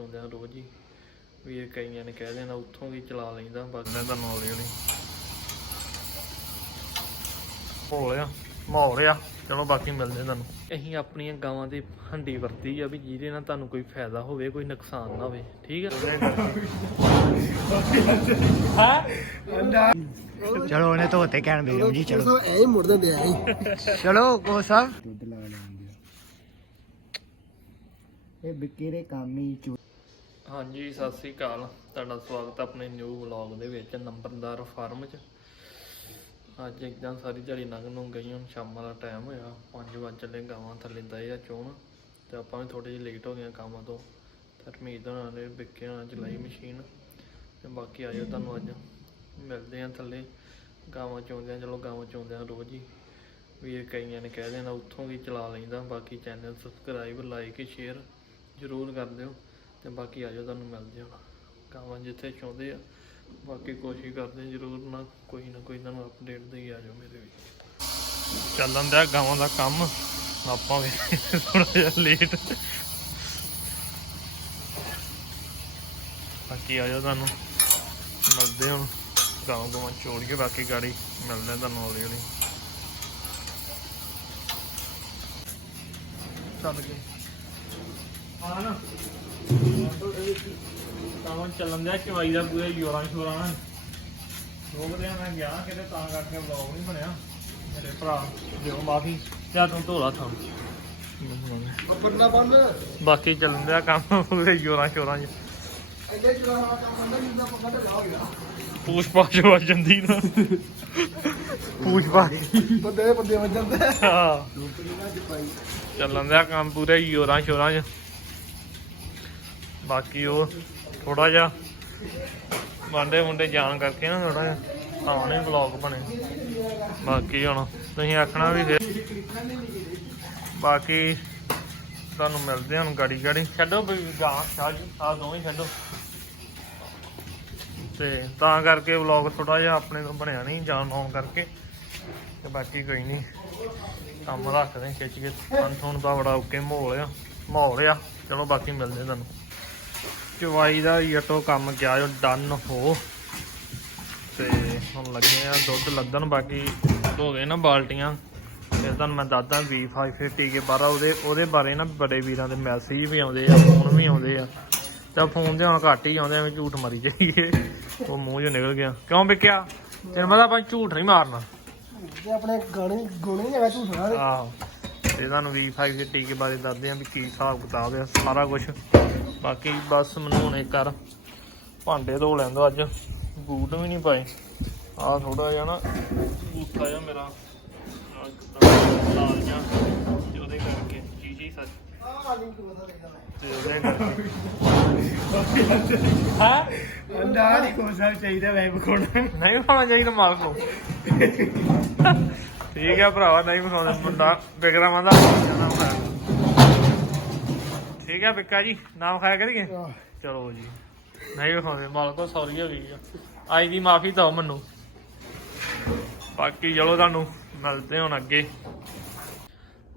ਚੋਂਦਿਆਂ ਰੋਜ਼ ਹੀ ਵੀਰ ਕਈਆਂ ਨੇ ਕਹਿ ਦੇਣਾ ਉੱਥੋਂ ਵੀ ਚਲਾ ਲੈਂਦਾ ਬਾਕੀ ਮੈਂ ਤੁਹਾਨੂੰ ਹੌਲੀ ਹੌਲੀ ਮਾਹੌਲ ਆ ਮਾਹੌਲ ਆ। ਚਲੋ ਬਾਕੀ ਮਿਲਦੇ ਤੁਹਾਨੂੰ। ਅਸੀਂ ਆਪਣੀਆਂ ਗਾਵਾਂ ਦੀ ਹੰਡੀ ਵਰਤੀ ਆ ਵੀ ਜਿਹਦੇ ਨਾਲ ਤੁਹਾਨੂੰ ਕੋਈ ਫਾਇਦਾ ਹੋਵੇ ਕੋਈ ਨੁਕਸਾਨ ਨਾ ਹੋਵੇ। ਠੀਕ ਹੈ? ਚਲੋ ਉਹਨੇ ਧੋਤੇ ਕਹਿਣ ਬੇਗਮ ਜੀ ਚਲੋ। ਐ ਹੀ ਮੁੜ ਦਿੰਦੇ ਆ ਇਹ। ਚਲੋ ਕੋ ਸਾਹਿਬ। ਦੁੱਧ ਲਾ ਲੈਂਦੇ ਇਹ ਬਿੱਕੀਰੇ ਕਾਮੀ ਚੂ ਹਾਂਜੀ, ਸਤਿ ਸ੍ਰੀ ਅਕਾਲ। ਤੁਹਾਡਾ ਸਵਾਗਤ ਹੈ ਆਪਣੇ ਨਿਊ ਵਲੌਗ ਦੇ ਵਿੱਚ, ਨੰਬਰਦਾਰ ਫਾਰਮ 'ਚ। ਅੱਜ ਇੱਕਦਮ ਸਾਰੀ ਦਿਹਾੜੀ ਲੰਘ ਨੂੰ ਗਈ, ਹੁਣ ਸ਼ਾਮਾਂ ਦਾ ਟਾਈਮ ਹੋਇਆ 5 ਵਜੇ ਚੱਲੇ, ਗਾਵਾਂ ਥੱਲੇ ਦਏ ਆ ਚੋਣ। ਤੇ ਆਪਾਂ ਵੀ ਥੋੜੇ ਜਿਹੇ ਲੇਟ ਹੋ ਗਏ ਆ ਕੰਮਾਂ ਤੋਂ। ਤੇ ਰਮੀਤ ਹੋਣਾ ਨੇ ਵਿੱਕੇ ਹੋਣਾ ਚਲਾਈ ਮਸ਼ੀਨ। ਤੇ ਬਾਕੀ ਆਜੋ ਤੁਹਾਨੂੰ ਅੱਜ। ਮਿਲਦੇ ਆ ਥੱਲੇ। ਗਾਵਾਂ ਚੋਂਦੇ ਆ ਚਲੋ ਗਾਵਾਂ ਚੋਂਦੇ ਆ ਰੋਜ਼ ਹੀ। ਵੀਰ ਕਈਆਂ ਨੇ ਕਹਿ ਦੇਣਾ, ਉੱਥੋਂ ਵੀ ਚਲਾ ਲੈਂਦਾ। ਬਾਕੀ ਚੈਨਲ ਸਬਸਕ੍ਰਾਈਬ ਲਾਈਕ ਸ਼ੇਅਰ ਜ਼ਰੂਰ ਕਰ ਦਿਓ। ਤੇ ਬਾਕੀ ਆਜੋ ਤੁਹਾਨੂੰ ਮਿਲਦੇ ਹਾਂ ਗਾਵਾਂ ਜਿੱਥੇ ਚਾਹੁੰਦੇ ਆ। ਬਾਕੀ ਕੋਸ਼ਿਸ਼ ਕਰਦੇ ਜ਼ਰੂਰ ਨਾ ਕੋਈ ਨਾ ਕੋਈ ਤੁਹਾਨੂੰ ਅਪਡੇਟ ਦੇ ਹੀ ਆਜੋ ਮੇਰੇ ਵਿੱਚ। ਚੱਲਣ ਦਾ ਗਾਵਾਂ ਦਾ ਕੰਮ। ਆਪਾਂ ਵੀ ਥੋੜਾ ਜਿਹਾ ਲੇਟ ਬਾਕੀ ਆਜੋ ਤੁਹਾਨੂੰ। ਮਿਲਦੇ ਹੁਣ। ਗਾਵਾਂ ਗਾਵਾਂ ਚੋੜ ਕੇ ਬਾਕੀ ਗਾੜੀ ਮਿਲਦੇ ਤੁਹਾਨੂੰ ਹੌਲੀ ਹੌਲੀ। ਚੱਲ ਗਏ। ਹਾਂ ਨਾ। ਕੰਮ ਚੱਲਣ ਦਿਆ ਚਵਾਈ ਦਾ ਪੂਰੇ ਯੋਰਾਂ ਸ਼ੋਰਾਂ ਨਾਲ। ਲੋਕ ਦੇ ਮੈਂ ਗਿਆ ਕਿਤੇ ਤਾਂ ਕਰਕੇ ਵਲੌਗ ਨਹੀਂ ਬਣਿਆ। ਮੇਰੇ ਭਰਾ ਦਿਓ ਮਾਫੀ ਜਾਂ ਤੂੰ ਧੋਲਾ ਥਾਂ ਪਕੜਨਾ ਬਾਕੀ ਚੱਲਣ ਦਿਆ ਕੰਮ ਪੂਰੇ ਯੋਰਾਂ ਸ਼ੋਰਾਂ 'ਚ। ਅੱਗੇ ਚਲਾਉਣਾ ਕੰਮ ਬੰਦਾ ਜਿੰਦਾ ਪਕੜ ਲਾ ਹੋ ਗਿਆ ਪੂਛ ਪਾਛ ਵੱਜ ਜਾਂਦੀ ਨਾ। ਪੂਛ ਪਾਛ ਬੰਦੇ ਬੰਦੇ ਵੱਜ ਜਾਂਦੇ ਹਾਂ। ਚੱਲਣ ਦਿਆ ਕੰਮ ਪੂਰੇ ਯੋਰਾਂ ਸ਼ੋਰਾਂ 'ਚ। ਬਾਕੀ ਉਹ ਥੋੜਾ ਜਿਹਾ ਵਾਂਡੇ ਮੁੰਡੇ ਜਾਣ ਕਰਕੇ ਨਾ ਥੋੜਾ ਜਿਹਾ ਤਾਂ ਨਹੀਂ ਵਲੌਗ ਬਣੇ। ਬਾਕੀ ਹੁਣ ਤੁਸੀਂ ਆਖਣਾ ਵੀ ਫਿਰ। ਬਾਕੀ ਤੁਹਾਨੂੰ ਮਿਲਦੇ ਹਾਂ ਹੁਣ ਗਾੜੀ ਗਾੜੀ। ਛੱਡੋ ਵੀ ਗਾਂ ਸ਼ਾਹ ਜੀ ਆ ਦੋਵੇਂ ਛੱਡੋ। ਤੇ ਤਾਂ ਕਰਕੇ ਵਲੌਗ ਥੋੜਾ ਜਿਹਾ ਆਪਣੇ ਤੋਂ ਬਣਿਆ ਨਹੀਂ ਜਾਣ ਆਉਣ ਕਰਕੇ। ਤੇ ਬਾਕੀ ਕੋਈ ਨਹੀਂ ਕੰਮ ਰੱਖਦੇ ਖਿੱਚ ਕੇ। ਹੁਣ ਤੁਹਾਨੂੰ ਤਾਂ ਬੜਾ ਓਕੇ ਮਾਹੌਲ ਆ ਮਾਹੌਲ ਆ। ਚਲੋ ਬਾਕੀ ਮਿਲਦੇ ਤੁਹਾਨੂੰ। ਚਵਾਈ ਦਾ ਯਟੋ ਕੰਮ ਗਿਆ ਜੋ ਡਨ ਹੋ। ਤੇ ਹੁਣ ਲੱਗੇ ਆ ਦੁੱਧ ਲੱਦਣ ਬਾਕੀ ਧੋ ਗਏ ਨਾ ਬਾਲਟੀਆਂ। ਫਿਰ ਤੁਹਾਨੂੰ ਮੈਂ ਦੱਸਦਾ V550 ਕੇ ਬਾਰਾ ਉਹਦੇ ਉਹਦੇ ਬਾਰੇ ਨਾ ਬੜੇ ਵੀਰਾਂ ਦੇ ਮੈਸੇਜ ਵੀ ਆਉਂਦੇ ਆ ਫੋਨ ਵੀ ਆਉਂਦੇ ਆ। ਤਾਂ ਫੋਨ ਤੇ ਹੁਣ ਘੱਟ ਹੀ ਆਉਂਦੇ ਆ, ਐਵੇਂ ਝੂਠ ਮਾਰੀ ਜਾਈਏ। ਉਹ ਮੂੰਹ ਚੋਂ ਨਿਕਲ ਗਿਆ। ਕਿਉਂ ਵਿਕਿਆ? ਤੈਨੂੰ ਪਤਾ ਆਪਾਂ ਝੂਠ ਨਹੀਂ ਮਾਰਨਾ। ਆਪਣੇ ਗਾਣੇ ਗੁਣੇ ਨਹੀਂ ਹੈਗਾ ਝੂਠਣਾ ਦੇ ਆਹੋ। ਤੇ ਤੁਹਾਨੂੰ V550 ਕੇ ਬਾਰੇ ਦੱਸਦੇ ਆ ਵੀ ਕੀ ਹਿਸਾਬ ਕਿਤਾਬ ਆ ਸਾਰਾ ਕੁਝ ਬਾਕੀ ਬਸ ਮੈਨੂੰ ਹੁਣ ਇੱਕ ਕਰ ਭਾਂਡੇ ਧੋ ਲੈਂਦੋ ਅੱਜ। ਬੂਟ ਵੀ ਨਹੀਂ ਪਾਏ। ਆ ਥੋੜਾ ਜਿਹਾ ਨਾ ਬੂਟਾ ਜਿਹਾ ਮੇਰਾ ਲਾਲ ਜਿਹਾ ਤੇ ਉਹਦੇ ਕਰਕੇ। ਜੀ ਜੀ ਸੱਚ। ਤੇ ਉਹਦੇ ਕਰਕੇ। ਹਾਂ? ਅੰਦਾ ਨਹੀਂ ਕੋ ਸਾਹਿਬ ਚਾਹੀਦਾ ਵੈ ਬਖੋਣਾ ਨਹੀਂ ਵਿਖਾਉਣਾ ਚਾਹੀਦਾ ਮਾਲਕ ਨੂੰ। ਠੀਕ ਆ ਭਰਾਵਾ, ਨਹੀਂ ਵਿਖਾਉਂਦੇ ਮੁੰਡਾ ਬਿਗਰਾ ਮੰਦਾ ਜਾਣਾ ਹੁੰਦਾ ਠੀਕ ਹੈ ਬਿੱਕਾ ਜੀ, ਨਾਮ ਖਾਇਆ ਕਰੀਏ ਚਲੋ ਜੀ। ਨਹੀਂ ਵਿਖਾਉਂਦੇ ਮਾਲਕੋ ਸੌਰੀ ਹੋ ਗਈ ਆ। ਅੱਜ ਦੀ ਮਾਫੀ ਦਿਓ ਮੈਨੂੰ। ਬਾਕੀ ਚਲੋ ਤੁਹਾਨੂੰ ਮਿਲਦੇ ਹੁਣ ਅੱਗੇ।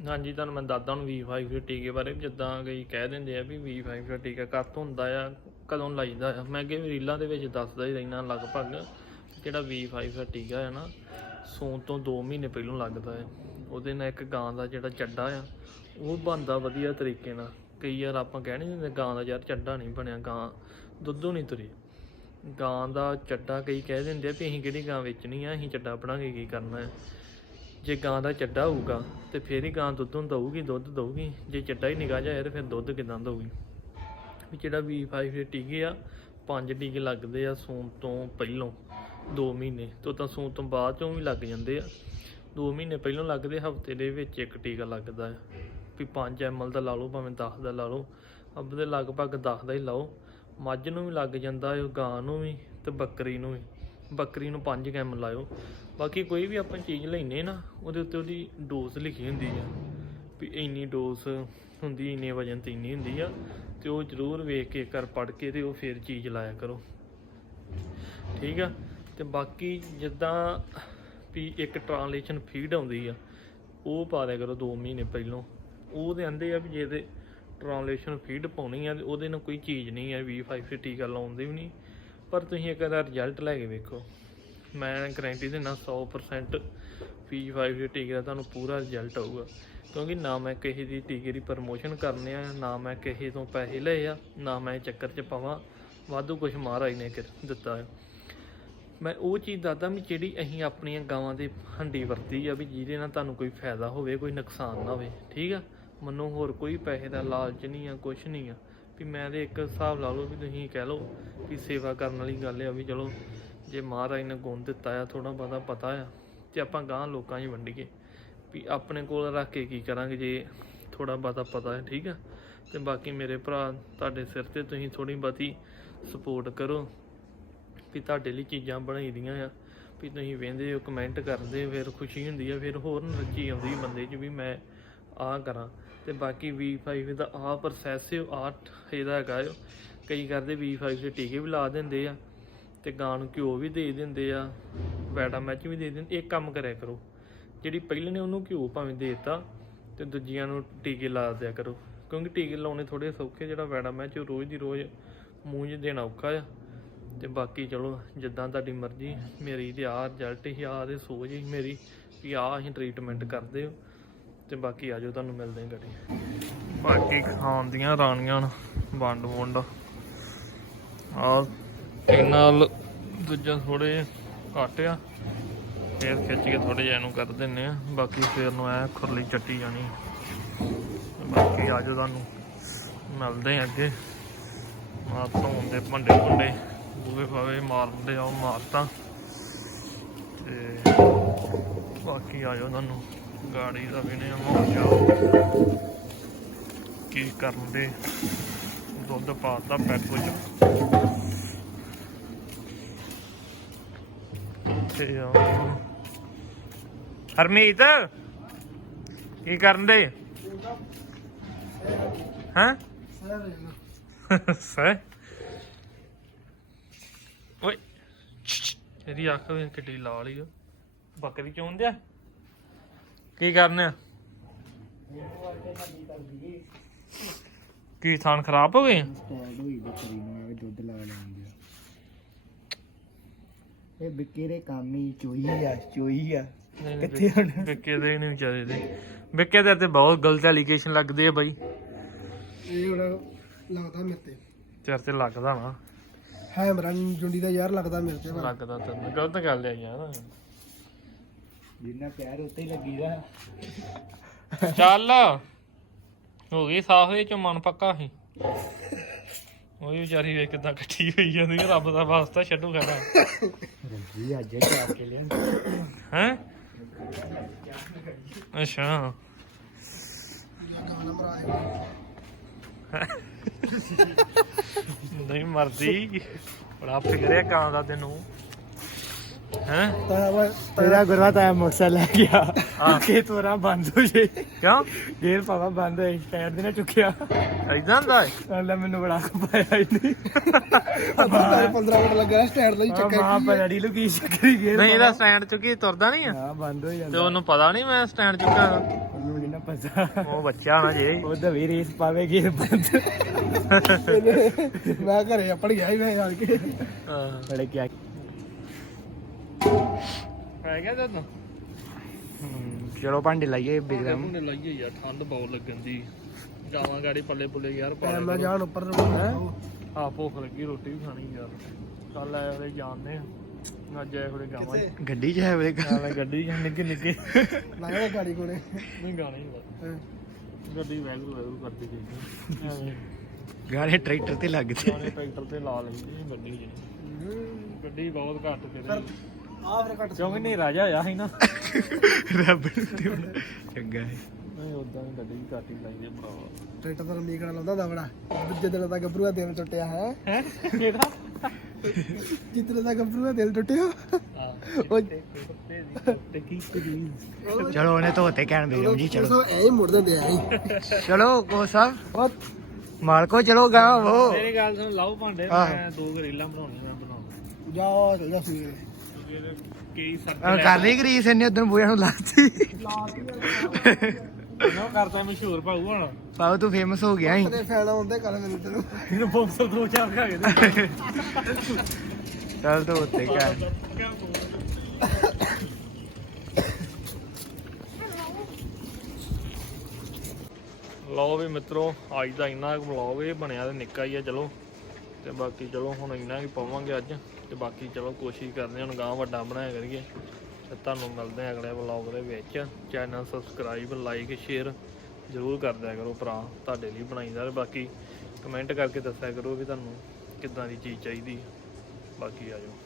ਹਾਂਜੀ ਤੁਹਾਨੂੰ ਮੈਂ ਦੱਸਦਾ ਹੁਣ V5 ਟੀਕੇ ਬਾਰੇ ਜਿੱਦਾਂ ਕਈ ਕਹਿ ਦਿੰਦੇ ਆ ਵੀ V5 ਟੀਕਾ ਕੱਤ ਹੁੰਦਾ ਆ, ਕਦੋਂ ਲਾਈਦਾ ਆ। ਮੈਂ ਅੱਗੇ ਵੀ ਰੀਲਾਂ ਦੇ ਵਿੱਚ ਦੱਸਦਾ ਹੀ ਰਹਿਣਾ ਲਗਭਗ। ਜਿਹੜਾ V5 ਟੀਕਾ ਹੈ ਨਾ ਸੌਣ ਤੋਂ 2 ਮਹੀਨੇ ਪਹਿਲਾਂ ਲੱਗਦਾ ਹੈ। ਉਹਦੇ ਨਾਲ ਇੱਕ ਗਾਂ ਦਾ ਜਿਹੜਾ ਚੱਡਾ ਆ, ਉਹ ਬਣਦਾ ਵਧੀਆ ਤਰੀਕੇ ਨਾਲ। ਕਈ ਯਾਰ ਆਪਾਂ ਕਹਿ ਨਹੀਂ ਦਿੰਦੇ ਗਾਂ ਦਾ ਯਾਰ ਚੱਡਾ ਨਹੀਂ ਬਣਿਆ, ਗਾਂ ਦੁੱਧੋਂ ਨਹੀਂ ਤੁਰੀ ਗਾਂ ਦਾ ਚੱਡਾ ਕਈ ਕਹਿ ਦਿੰਦੇ ਆ ਵੀ ਅਸੀਂ ਕਿਹੜੀ ਗਾਂ ਵੇਚਣੀ ਆ, ਅਸੀਂ ਚੱਡਾ ਬਣਾਗੇ, ਕੀ ਕਰਨਾ ਹੈ। ਜੇ ਗਾਂ ਦਾ ਚੱਡਾ ਹੋਊਗਾ, ਤੇ ਫੇਰ ਹੀ ਗਾਂ ਦੁੱਧ ਦਊਗੀ ਦੁੱਧ ਦਊਗੀ। ਜੇ ਚੱਡਾ ਹੀ ਨਿਗਾਹ ਜਾਏ ਤੇ ਫਿਰ ਦੁੱਧ ਕਿਦਾਂ ਦਊਗੀ? ਵੀ ਜਿਹੜਾ ਵੀ V5 ਟੀਕੇ ਆ, ਪੰਜ ਟੀਕੇ ਲੱਗਦੇ ਆ ਸੂਣ ਤੋਂ ਪਹਿਲੋਂ। 2 ਮਹੀਨੇ ਤੋਂ ਤਾਂ ਸੂਣ ਤੋਂ ਬਾਅਦ ਚੋਂ ਵੀ ਲੱਗ ਜਾਂਦੇ ਆ। 2 ਮਹੀਨੇ ਪਹਿਲਾਂ ਲੱਗਦੇ, ਹਫ਼ਤੇ ਦੇ ਵਿੱਚ ਇੱਕ ਟੀਕਾ ਲੱਗਦਾ ਹੈ ਵੀ 5 ml ਦਾ ਲਾ ਲਓ, ਭਾਵੇਂ 10 ਦਾ ਲਾ ਲਓ, ਅੱਬ ਦੇ ਲਗਭਗ 10 ਦਾ ਹੀ ਲਾਓ। ਮੱਝ ਨੂੰ ਵੀ ਲੱਗ ਜਾਂਦਾ ਹੈ ਗਾਂ ਨੂੰ ਵੀ ਤੇ ਬੱਕਰੀ ਨੂੰ ਵੀ। ਬੱਕਰੀ ਨੂੰ 5 ਗੈਮ ਲਾਇਓ। ਬਾਕੀ ਕੋਈ ਵੀ ਆਪਾਂ ਚੀਜ਼ ਲੈਨੇ ਨਾ, ਉਹਦੇ ਉੱਤੇ ਉਹਦੀ ਡੋਜ਼ ਲਿਖੀ ਹੁੰਦੀ ਆ। ਵੀ ਇੰਨੀ ਡੋਜ਼ ਹੁੰਦੀ, ਇੰਨੇ ਵਜਨ ਤੇ ਇੰਨੀ ਹੁੰਦੀ ਆ, ਤੇ ਉਹ ਜ਼ਰੂਰ ਵੇਖ ਕੇ ਇੱਕ ਵਾਰ ਪੜ੍ਹ ਕੇ ਤੇ ਉਹ ਫਿਰ ਚੀਜ਼ ਲਾਇਆ ਕਰੋ। ਠੀਕ ਆ? ਤੇ ਬਾਕੀ ਜਿੱਦਾਂ ਵੀ ਇੱਕ ਟ੍ਰਾਂਸਲੇਸ਼ਨ ਫੀਡ ਆਉਂਦੀ ਆ, ਉਹ ਪਾ ਦਿਆ ਕਰੋ 2 ਮਹੀਨੇ ਪਹਿਲੋਂ। ਉਹ ਦੇ ਆਂਦੇ ਆ ਵੀ ਜੇ ਤੇ ਟ੍ਰਾਂਸਲੇਸ਼ਨ ਫੀਡ ਪਾਉਣੀ ਆ ਤੇ ਉਹਦੇ ਨਾਲ ਕੋਈ ਚੀਜ਼ ਨਹੀਂ ਹੈ V5 ਟੀਕਾ ਲਾਉਂਦੇ ਵੀ ਨਹੀਂ। ਪਰ ਤੁਸੀਂ ਇੱਕ ਇਹਦਾ ਰਿਜ਼ਲਟ ਲੈ ਕੇ ਵੇਖੋ। ਮੈਂ ਗਾਰੰਟੀ ਦਿੰਦਾ 100% V5 ਦੇ ਟੀਕੇ ਦਾ ਤੁਹਾਨੂੰ ਪੂਰਾ ਰਿਜ਼ਲਟ ਆਊਗਾ। ਕਿਉਂਕਿ ਨਾ ਮੈਂ ਕਿਸੇ ਦੀ ਟੀਕੇ ਦੀ ਪ੍ਰਮੋਸ਼ਨ ਕਰਨੇ ਆ, ਨਾ ਮੈਂ ਕਿਸੇ ਤੋਂ ਪੈਸੇ ਲਏ ਆ, ਨਾ ਮੈਂ ਚੱਕਰ 'ਚ ਪਾਵਾਂ। ਵਾਧੂ ਕੁਝ ਮਹਾਰਾਜ ਨੇ ਕਰ ਦਿੱਤਾ ਹੈ ਮੈਂ ਉਹ ਚੀਜ਼ ਦੱਸਦਾ ਵੀ ਜਿਹੜੀ ਅਸੀਂ ਆਪਣੀਆਂ ਗਾਵਾਂ ਦੇ ਹੰਡੀ ਵਰਤੀ ਆ ਵੀ ਜਿਹਦੇ ਨਾਲ ਤੁਹਾਨੂੰ ਕੋਈ ਫਾਇਦਾ ਹੋਵੇ, ਕੋਈ ਨੁਕਸਾਨ ਨਾ ਹੋਵੇ, ਠੀਕ ਆ? ਮੈਨੂੰ ਹੋਰ ਕੋਈ ਪੈਸੇ ਦਾ ਲਾਲਚ ਨਹੀਂ ਆ, ਕੁਛ ਨਹੀਂ ਆ। ਵੀ ਮੈਂ ਤੇ ਇੱਕ ਹਿਸਾਬ ਲਾ ਲਓ ਵੀ ਤੁਸੀਂ ਕਹਿ ਲਓ ਵੀ ਸੇਵਾ ਕਰਨ ਵਾਲੀ ਗੱਲ ਆ ਵੀ ਚਲੋ, ਜੇ ਮਹਾਰਾਜ ਨੇ ਗੁਣ ਦਿੱਤਾ ਆ ਥੋੜਾ ਬਹੁਤਾ ਪਤਾ ਆ, ਤੇ ਆਪਾਂ ਗਾਂ ਲੋਕਾਂ 'ਚ ਵੰਡੀਏ। ਵੀ ਆਪਣੇ ਕੋਲ ਰੱਖ ਕੇ ਕੀ ਕਰਾਂਗੇ ਜੇ ਥੋੜਾ ਬਹੁਤਾ ਪਤਾ ਹੈ ਠੀਕ ਆ? ਤੇ ਬਾਕੀ ਮੇਰੇ ਭਰਾ, ਤੁਹਾਡੇ ਸਿਰ ਤੇ ਤੁਸੀਂ ਥੋੜੀ ਬਹੁਤੀ ਸਪੋਰਟ ਕਰੋ। ਵੀ ਤੁਹਾਡੇ ਲਈ ਚੀਜ਼ਾਂ ਬਣਾਈ ਦੀਆਂ ਆ। ਵੀ ਤੁਸੀਂ ਵੇਂਦੇ ਹੋ ਕਮੈਂਟ ਕਰਦੇ ਹੋ, ਫਿਰ ਖੁਸ਼ੀ ਹੁੰਦੀ ਆ ਫਿਰ ਹੋਰ ਨੱਚੀ ਆਉਂਦੀ ਬੰਦੇ 'ਚ ਵੀ ਮੈਂ ਆ ਕਰਾਂ। ਤੇ ਬਾਕੀ V5 ਦਾ ਆਹ ਪ੍ਰੋਸੈਸ ਆ ਇਹਦਾ ਹੈਗਾ ਓ ਕਈ ਕਰਦੇ V5 ਦੇ ਟੀਕੇ ਵੀ ਲਾ ਦਿੰਦੇ ਆ ਤੇ ਗਾਂ ਨੂੰ ਘਿਓ ਵੀ ਦੇ ਦਿੰਦੇ ਆ ਵੈਟਾ ਮੈਚ ਵੀ ਦੇ ਦਿੰਦੇ ਇੱਕ ਕੰਮ ਕਰਿਆ ਕਰੋ। ਜਿਹੜੀ ਪਹਿਲੇ ਨੇ ਉਹਨੂੰ ਘਿਓ ਭਾਵੇਂ ਦੇ ਦਿੱਤਾ ਤੇ ਦੂਜੀਆਂ ਨੂੰ ਟੀਕੇ ਲਾ ਦਿਆ ਕਰੋ। ਕਿਉਂਕਿ ਟੀਕੇ ਲਾਉਣੇ ਥੋੜੇ ਸੌਖੇ ਜਿਹੜਾ ਵੈਟਾ ਮੈਚ ਉਹ ਰੋਜ਼ ਦੀ ਰੋਜ਼ ਮੂੰਹ 'ਚ ਦੇਣਾ ਔਖਾ ਆ। ਤੇ ਬਾਕੀ ਚਲੋ, ਜਿੱਦਾਂ ਤੁਹਾਡੀ ਮਰਜ਼ੀ, ਮੇਰੀ ਤੇ ਆਹ ਰਿਜ਼ਲਟ ਹੀ, ਆਹ ਤੇ ਸੋਚ ਹੀ ਮੇਰੀ ਵੀ ਆਹ ਅਸੀਂ ਟ੍ਰੀਟਮੈਂਟ ਕਰਦੇ ਹੋ ਤੇ ਬਾਕੀ ਆਜੋ ਤੁਹਾਨੂੰ ਮਿਲਦੇ ਹਾਂ ਘੜੀ ਬਾਕੀ ਖਾਣ ਦੀਆਂ ਰਾਣੀਆਂ ਵੰਡ ਵੰਡ। ਆ ਇਹਨਾਂ ਨਾਲ ਦੂਜਾ ਥੋੜੇ ਘੱਟ ਆ। ਫੇਰ ਖਿੱਚ ਕੇ ਥੋੜੇ ਜਿਹਾ ਇਹਨੂੰ ਕਰ ਦਿੰਨੇ ਆ ਬਾਕੀ ਫੇਰ ਨੂੰ ਐ ਖੁਰਲੀ ਚੱਟੀ ਜਾਣੀ। ਤੇ ਬਾਕੀ ਆਜੋ ਤੁਹਾਨੂੰ ਮਿਲਦੇ ਆ ਅੱਗੇ। ਮਾਰ ਧੋਣ ਦੇ ਭਾਂਡੇ ਭੁੰਡੇ ਬੂਵੇ ਫਾਵੇ ਮਾਰਦੇ ਆ ਉਹ ਮਾਰਤਾ। ਤੇ ਬਾਕੀ ਆ ਜਾਓ ਤੁਹਾਨੂੰ ਗਾੜੀ ਦਾ ਵੀ ਨੇ ਹੋ ਜਾਓ। ਕੀ ਕਰਨ ਦੇ? ਦੁੱਧ ਪਾਤਾ ਪੈਕੋ ਚ ਤੇ ਆ ਹਰਮੀਤ ਕੀ ਕਰਨ ਦੇ? ਹਾਂ? ਸਹਿ ਓਏ ਇਹਦੀ ਅੱਖ ਵੀ ਕਿੱਡੀ ਲਾਲ ਹੀ ਆ। ਬੱਕਰੀ ਚੋਂਦੇ ਆ? ਕੀ ਕਰਨੇ ਆ? ਕੀ ਥਾਨ ਖਰਾਬ ਹੋ ਗਏ? ਸਟੈਂਡ ਹੋਈ ਬੱਕਰੀ ਨੂੰ ਆਵੇ ਦੁੱਧ ਲਾ ਲੈਂਦੇ ਆ ਇਹ ਬਿੱਕੀ ਦੇ ਕੰਮ ਹੀ ਚੋਈ ਆ ਚੋਈ ਆ। ਨਹੀਂ, ਕਿੱਥੇ ਹੁਣ? ਬਿੱਕੇ ਦੇ ਨਹੀਂ ਵਿਚਾਰੇ ਦੇ। ਬਿੱਕੇ ਦੇ ਤੇ ਬਹੁਤ ਗਲਤ ਐਲੀਗੇਸ਼ਨ ਲੱਗਦੇ ਆ ਬਾਈ। ਇਹ ਹੁਣ ਲੱਗਦਾ ਮੇਰੇ ਤੇ। ਚਰ ਤੇ ਲੱਗਦਾ ਨਾ ਹੈ ਮਰਨ ਜੁੰਡੀ ਦਾ ਯਾਰ ਲੱਗਦਾ ਮੇਰੇ ਤੇ ਵਾ। ਲੱਗਦਾ ਤੈਨੂੰ। ਗਲਤ ਗੱਲ ਹੈ ਯਾਰ ਜਿੰਨਾ ਪਿਆਰ ਉੱਤੇ ਹੀ ਲੱਗੀਦਾ ਚੱਲ। ਹੋ ਗਈ ਸਾਫ਼ ਇਹ ਚ ਮਨ ਪੱਕਾ ਸੀ। ਉਹ ਵੀ ਵਿਚਾਰੀ ਵੇ ਕਿਦਾਂ ਇਕੱਠੀ ਹੋਈ ਜਾਂਦੀ ਹੈ, ਰੱਬ ਦਾ ਵਾਸਤਾ ਛੱਡੂ ਖਾਣਾ ਰੰਜੀ ਅੱਜ ਚਾਰ ਕੇ ਲਿਆ ਹੈ? ਅੱਛਾ। ਨਹੀਂ ਮਰਦੀ ਬੜਾ ਫਿਕਰਿਆ ਕਾਂ ਦਾ ਤੈਨੂੰ। ਹੈ? ਤਾਂ ਤੇਰਾ ਗੁਰਵਾ ਤਾਂ ਮੋਟਰਸਾਈਕਲ ਲੈ ਗਿਆ। ਹਾਂ। ਕਿ ਤੋਰਾ ਬੰਦ ਹੋ ਜੇ। ਕਿਉਂ? ਗੇਰ ਪਾਵਾ ਬੰਦ ਹੋਈ ਟਾਇਰ ਦੇ ਨਾ ਚੁੱਕਿਆ। ਐਦਾਂ ਦਾ ਹੈ? ਅੱਲਾ ਮੈਨੂੰ ਬੜਾ ਖਪਾਇਆ ਹੀ ਨਹੀਂ ਤਾਂ 15 ਮਿੰਟ ਲੱਗਾ ਸਟੈਂਡ ਹੀ ਚੱਕਰ ਮਾਂ ਪਲੜੀ ਲੁਕੀ ਸ਼ਕਰੀ ਗੇਰ ਨਹੀਂ ਇਹਦਾ ਸਟੈਂਡ ਚੁੱਕੀ ਤੁਰਦਾ ਨਹੀਂ ਆ? ਹਾਂ ਬੰਦ ਹੋ ਤੇ ਜਾਂਦਾ ਉਹਨੂੰ ਪਤਾ ਨਹੀਂ ਮੈਂ ਸਟੈਂਡ ਚੁੱਕਾ ਪਤਾ ਉਹ ਬੱਚਾ ਨਾ ਜੇ। ਉਹ ਤਾਂ ਵੀ ਰੇਸ ਪਾਵੇ ਗੇਰ ਬੰਦ। ਮੈਂ ਘਰੇ ਆਪੜ ਗਿਆ ਹੀ ਮੈਂ ਆ ਕੇ। ਹਾਂ। ਬੜੇ ਕਿਆ ਪੈ ਗਿਆ ਹਮ, ਚਲੋ ਭਾਂਡੇ ਲਾਈਏ ਬਿਗਰਮ। ਮੁੰਡੇ ਲਾਈਏ ਯਾਰ ਠੰਡ ਬਹੁਤ ਲੱਗਣ ਦੀ। ਗਾਵਾਂ ਗਾੜੀ ਪੱਲੇ ਪੁੱਲੇ ਯਾਰ ਪਾ ਨਾਲ ਜਾਣ ਉੱਪਰ ਆ ਭੁੱਖ ਲੱਗੀ ਰੋਟੀ ਵੀ ਖਾਣੀ ਯਾਰ। ਕੱਲ ਆਏ ਵਾਲੇ ਜਾਣਦੇ ਆ। ਅੱਜ ਆਏ ਵਾਲੇ ਗਾਵਾਂ ਗੱਡੀ 'ਚ ਹੈ ਵੇ ਨਾਲ ਗੱਡੀ ਜਾਂ ਨਿੱਕੇ ਨਿੱਕੇ। ਲਾਇਆ ਗਾੜੀ ਕੋਲੇ। ਨਹੀਂ ਗਾਣੇ ਹੀ ਬਸ। ਹਾਂ। ਗੱਡੀ ਵੈਗਰੂ ਵੈਗਰੂ ਕਰਦੀ ਗਈ ਐਵੇਂ ਗਾਣੇ ਟਰੈਕਟਰ ਤੇ ਲੱਗਦੇ ਗਾਣੇ ਟਰੈਕਟਰ ਤੇ ਲਾ ਲੈਂਦੀ ਗੱਡੀ ਜੀ ਗੱਡੀ ਬਹੁਤ ਘੱਟ ਕਿਤੇ ਆ ਫਿਰ ਘੱਟ ਕਿਉਂਕਿ ਨਹੀਂ ਰਾਜਾ ਆ ਸੀ ਨਾ। ਰੱਬ ਨੂੰ ਤੇ ਹੁਣ ਚੰਗਾ ਹੈ ਨਹੀਂ ਉਦਾਂ ਹੀ ਗੱਡੀ ਘੱਟ ਹੀ ਲਾਈਦੀ ਆ ਭਰਾਵਾ। ਟਰੈਕਟਰ ਦਾ ਰੰਮੀ ਕਣਾ ਲਾਉਂਦਾ ਹੁੰਦਾ ਬੜਾ। ਦੂਜੇ ਦਿਨ ਦਾ ਗੱਭਰੂ ਦਾ ਟੁੱਟਿਆ ਹੈ। ਹੈ? ਕਿਹੜਾ ਜਿੱਤਨੇ ਦਾ ਗੱਭਰੂ ਦਾ ਦਿਲ ਟੁੱਟਿਆ ਤੇ ਚਲੋ ਉਹਨੇ ਧੋਤੇ ਕਹਿਣ ਬੇਗਮ ਜੀ ਚਲੋ। ਉਹ ਐ ਮੁੜ ਦਿੰਦੇ ਆ ਇਹ। ਚਲੋ ਕੋ ਸਾਹਿਬ ਉਹ ਮਾਲਕੋ ਚਲੋ ਗਾ ਉਹ ਮੇਰੀ ਗੱਲ ਸੁਣ ਲਾਓ ਭਾਂਡੇ। ਮੈਂ ਦੋ ਗਰੀਲਾਂ ਬਣਾਉਣੀਆਂ ਮੈਂ ਬਣਾਉਣਾ। ਜਾ ਚੱਲ ਜਾ ਸੂਏ ਕਈ ਸਰਕਲ ਕਰ ਲਈ ਗਰੀਸ ਇਹਨੇ ਉਦੋਂ ਬੂਹੇ ਨੂੰ ਲਾਤੀ। ਨਾ ਕਰਦਾ ਮਸ਼ਹੂਰ ਭਾਊ ਹੁਣ। ਪਾਉ ਤੂੰ ਫੇਮਸ ਹੋ ਗਿਆ ਤੇ ਫੈਨ ਆਉਂਦੇ ਕੱਲ ਮੈਨੂੰ ਤੈਨੂੰ ਇਹਨੂੰ ਬੌਕਸਰ ਦੋ ਚਾਰ ਖਾ ਕੇ ਦੇ। ਚੱਲ ਤੂੰ ਉੱਤੇ ਕਰ। ਲਓ ਵੀ ਮਿੱਤਰੋ ਅੱਜ ਦਾ ਇੰਨਾ ਵਲੌਗ ਇਹ ਬਣਿਆ ਤੇ ਨਿੱਕਾ ਹੀ ਆ ਚਲੋ। ਤੇ ਬਾਕੀ ਚਲੋ ਹੁਣ ਇੰਨਾ ਹੀ ਪਾਵਾਂਗੇ ਅੱਜ। ਤੇ ਬਾਕੀ ਚਲੋ ਕੋਸ਼ਿਸ਼ ਕਰਦੇ ਹਾਂ ਹੁਣ ਗਾਂ ਵੱਡਾ ਬਣਾਇਆ ਕਰੀਏ। ਤੇ ਤੁਹਾਨੂੰ ਮਿਲਦੇ ਆ ਅਗਲੇ ਵਲੌਗ ਦੇ ਵਿੱਚ। ਚੈਨਲ ਸਬਸਕ੍ਰਾਈਬ ਲਾਈਕ ਸ਼ੇਅਰ ਜ਼ਰੂਰ ਕਰ ਦਿਆ ਕਰੋ ਭਰਾ, ਤੁਹਾਡੇ ਲਈ ਬਣਾਈਦਾ ਬਾਕੀ ਕਮੈਂਟ ਕਰਕੇ ਦੱਸਿਆ ਕਰੋ ਵੀ ਤੁਹਾਨੂੰ ਕਿੱਦਾਂ ਦੀ ਚੀਜ਼ ਚਾਹੀਦੀ। ਬਾਕੀ ਆ ਜਾਓ।